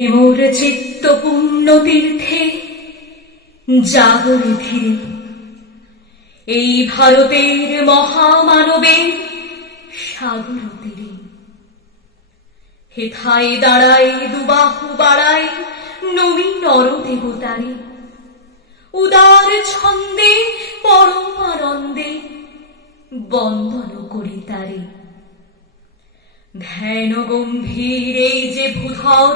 মোর চিত্ত পূর্ণ তীর্থে জাগরে ধীরে, এই ভারতের মহামানবের সাগর তীরে। হেথায় দাঁড়ায় দুবাহু বাড়ায় নবী নর দেবতারে, উদার ছন্দে পরমানন্দে বন্দন করি তারে। ধ্যান গম্ভীর এই যে ভূধর,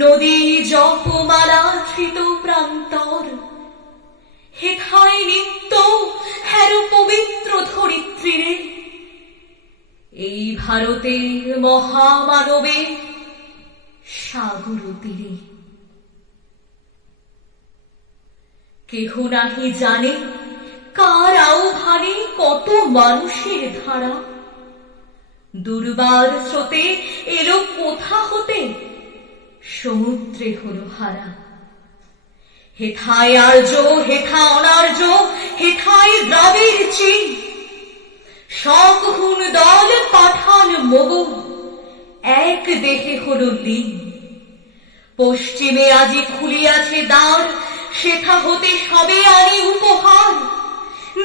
নদী জপমালা ধৃত প্রান্তর, হেথায় নিত্য হের পবিত্র ধরিত্রীরে, এই ভারতের মহামানবের সাগর তীরে। কেহ নাহি জানে কার আহ্বানে কত মানুষের ধারা, দুর্বার স্রোতে এলো কোথা হতে, সমুদ্রে হলো হারা। হেথায় আর্য, হেথা অনার্য, হেথায় দ্রাবিড় চীন, শকহুন দল পাঠান মোগল, এক দেহে হলো লীন। পশ্চিমে আজি খুলিয়াছে দ্বার, সেথা হতে সবে আনি উপহার।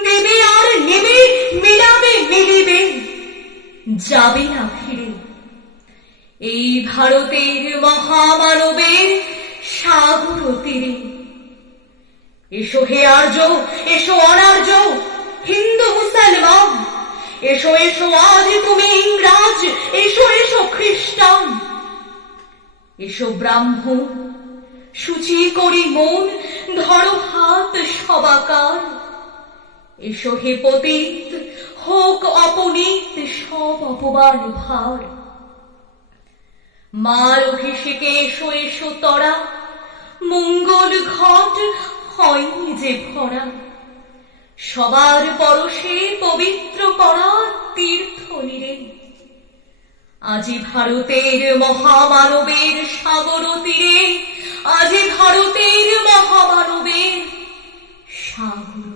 দেবে আর নেবে, মিলাবে মিলিবে, যাবে না ফিরে, এই ভারতের মহামানবের সাগর তীরে। এসো হে আর্য, এসো অনার্য, হিন্দু মুসলমান, এসো এসো আজ তুমি ইংরাজ, এসো এসো খ্রিস্টান। এসো ব্রাহ্মণ, সূচি করি মন, ধরো হাত সবাকার। এসো হে পতিত, হোক অপনীত সব অপমান ভার। মার অভিষেকে এসো এসো তরা, মঙ্গল ঘট হয়নি যে ভরা। সবার পরশে পবিত্র করা তীর্থ নীরে, আজি ভারতের মহামানবের সাগর তীরে, আজি ভারতের মহামানবের সাগর